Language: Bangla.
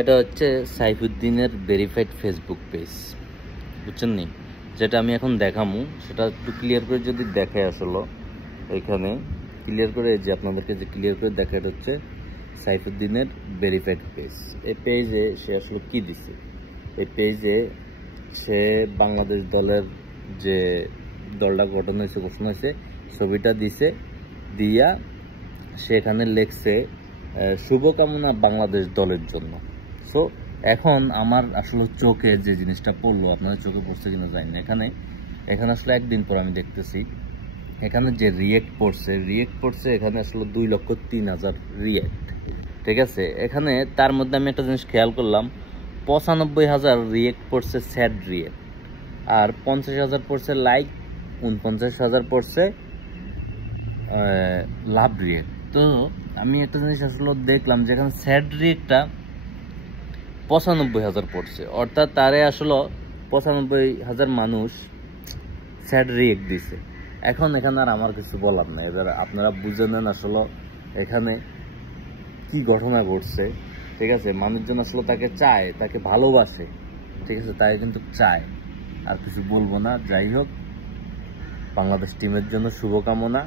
এটা হচ্ছে সাইফুদ্দিনের ভেরিফাইড ফেসবুক পেজ, বুঝছেন নি? যেটা আমি এখন দেখামু সেটা একটু ক্লিয়ার করে যদি দেখে, আসলে এখানে ক্লিয়ার করে যে আপনাদেরকে যে ক্লিয়ার করে দেখা, এটা হচ্ছে সাইফুদ্দিনের ভেরিফাইড পেজ। এই পেজে সে আসলে কি দিছে? এই পেজে সে বাংলাদেশ দলের যে দলটা গঠন হয়েছে, ঘোষণা হয়েছে, ছবিটা দিছে, দিয়া সেখানে লেখছে শুভকামনা বাংলাদেশ দলের জন্য। সো এখন আমার আসলে চোখে যে জিনিসটা পড়লো, আপনাদের চোখে পড়ছে কিনা জানি না, এখানে আসলে একদিন পর আমি দেখতেছি এখানে যে রিয়েক্ট পড়ছে এখানে আসলে 2,03,000 রিয়েক্ট। ঠিক আছে, এখানে তার মধ্যে আমি একটা জিনিস খেয়াল করলাম, 95,000 রিয়েক্ট পড়ছে স্যাড রিয়েক্ট, আর 50,000 পড়ছে লাইক, 49,000 পড়ছে লাভ রিয়েক্ট। তো আমি একটা জিনিস আসলে দেখলাম, যেখানে স্যাড রিয়েক্টটা 95,000 পড়ছে, অর্থাৎ তারে আসলে 95,000 মানুষ স্যাড রিয়েক্ট দিছে। এখন এখানে আর আমার কিছু বলার নাই, এবার আপনারা বুঝে নেন আসলে এখানে কি ঘটনা ঘটছে। ঠিক আছে, মানুষজন আসলে তাকে চায়, তাকে ভালোবাসে, ঠিক আছে, তাকে কিন্তু চায়। আর কিছু বলবো না। যাই হোক, বাংলাদেশ টিমের জন্য শুভকামনা।